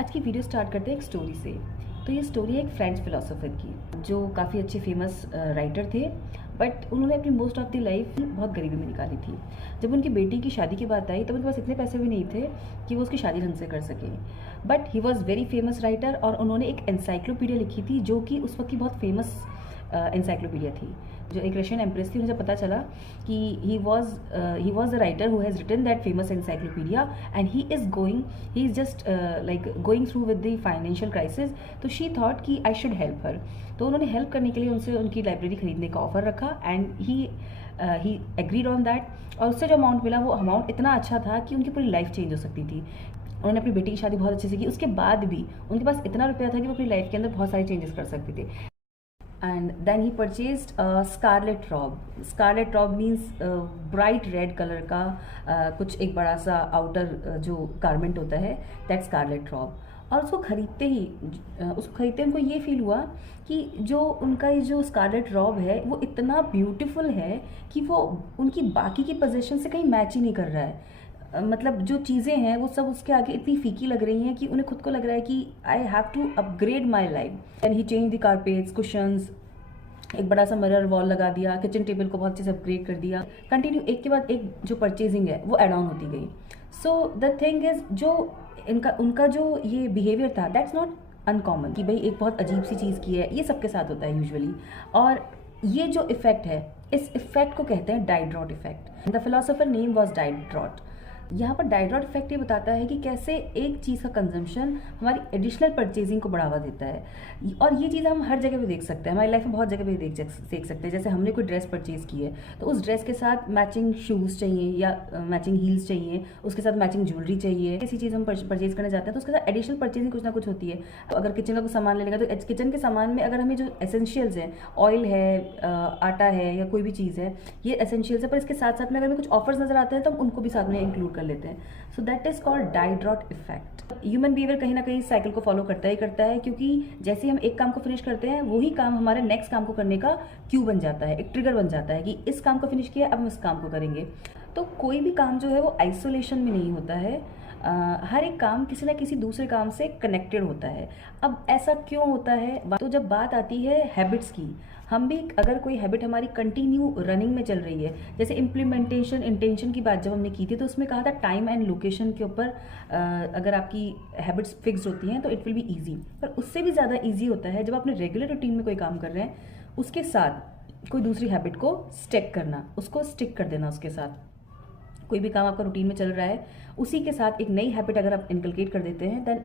आज की video start करते हैं एक स्टोरी से। तो ये स्टोरी है एक फ्रेंच फिलोसोफर की जो काफ़ी अच्छे फेमस राइटर थे, बट उन्होंने अपनी मोस्ट ऑफ द लाइफ बहुत गरीबी में निकाली थी। जब उनकी बेटी की शादी की बात आई तब उनके पास इतने पैसे भी नहीं थे कि वो उसकी शादी ढंग से कर सकें। But he was very famous writer और उन्होंने एक एनसाइक्लोपीडिया लिखी थी जो कि उस वक्त की बहुत फेमस एनसाइक्लोपीडिया थी। जो एक रशियन एम्प्रेस थी, उन्हें जब पता चला कि he was the writer who has written that famous encyclopedia and he is just like going through with the financial crisis, तो शी थॉट कि आई शुड हेल्प हर। तो उन्होंने हेल्प करने के लिए उनसे उनकी लाइब्रेरी खरीदने का ऑफर रखा and he agreed on that. और उससे जो अमाउंट मिला वो अमाउंट इतना अच्छा था कि उनकी पूरी लाइफ चेंज हो सकती थी। उन्होंने अपनी बेटी की शादी बहुत अच्छे से की, उसके बाद भी उनके पास इतना रुपया था कि वो अपनी लाइफ के अंदर बहुत सारे चेंजेस कर सकते थे। And then he purchased a scarlet robe. Scarlet robe means bright red color का कुछ एक बड़ा सा आउटर जो गारमेंट होता है, दैट स्कारलेट रॉब। और उसको खरीदते उनको ये फील हुआ कि जो उनका ये जो स्कारलेट रॉब है वो इतना ब्यूटीफुल है कि वो उनकी बाकी की पोजेशन से कहीं मैच ही नहीं कर रहा है। मतलब जो चीज़ें हैं वो सब उसके आगे इतनी फीकी लग रही हैं कि उन्हें खुद को लग रहा है कि I have to upgrade my life. And he change the carpets, cushions, एक बड़ा सा मिरर वॉल लगा दिया, किचन टेबल को बहुत अच्छे से अपग्रेड कर दिया। कंटिन्यू एक के बाद एक जो परचेजिंग है वो एड ऑन होती गई। सो द थिंग इज जो उनका जो ये बिहेवियर था दैट्स नॉट अनकॉमन कि भाई एक बहुत अजीब सी चीज़ की है, ये सबके साथ होता है यूजुअली। और ये जो इफेक्ट है, इस इफेक्ट को कहते हैं Diderot effect. The philosopher name was Diderot. यहाँ पर डाइड्रॉट इफेक्ट ये बताता है कि कैसे एक चीज़ का कंजम्पशन हमारी एडिशनल परचेजिंग को बढ़ावा देता है। और ये चीज़ हम हर जगह पे देख सकते हैं, हमारी लाइफ में बहुत जगह पे देख सकते हैं। जैसे हमने कोई ड्रेस परचेज़ की है तो उस ड्रेस के साथ मैचिंग शूज़ चाहिए या मैचिंग हील्स चाहिए, उसके साथ मैचिंग ज्वेलरी चाहिए। किसी चीज़ हम परचेज़ करने जाते हैं तो उसके साथ एडिशनल परचेजिंग कुछ ना कुछ होती है। तो अगर किचन का कुछ सामान लेगा तो किचन के सामान में अगर हमें जो एसेंशियल्स हैं, ऑयल है, आटा है या कोई भी चीज़ है, ये एसेंशियल्स है, पर इसके साथ साथ में अगर हमें कुछ ऑफर्स नजर आते हैं तो हम उनको भी साथ में इंक्लूड कर लेते हैं। So that is called Diderot effect. Human behaviour कहीं ना कहीं साइकिल को फॉलो करता ही करता है, क्योंकि जैसे हम एक काम को फिनिश करते हैं वही काम हमारे नेक्स्ट काम को करने का क्यू बन जाता है, एक ट्रिगर बन जाता है कि इस काम को फिनिश किया, अब हम इस काम को करेंगे। तो कोई भी काम जो है वो आइसोलेशन में नहीं होता है। हर एक काम किसी ना किसी दूसरे काम से कनेक्टेड होता है। अब ऐसा क्यों होता है? तो जब बात आती है हैबिट्स की, हम भी अगर कोई हैबिट हमारी कंटिन्यू रनिंग में चल रही है, जैसे इम्प्लीमेंटेशन इंटेंशन की बात जब हमने की थी तो उसमें कहा था टाइम एंड लोकेशन के ऊपर अगर आपकी हैबिट्स फिक्स होती हैं तो इट विल बी ईजी। पर उससे भी ज़्यादा ईजी होता है जब अपने रेगुलर रूटीन में कोई काम कर रहे हैं उसके साथ कोई दूसरी हैबिट को स्टिक करना, उसको स्टिक कर देना उसके साथ। कोई भी काम आपका रूटीन में चल रहा है, उसी के साथ एक नई हैबिट अगर आप इनकलकेट कर देते हैं देन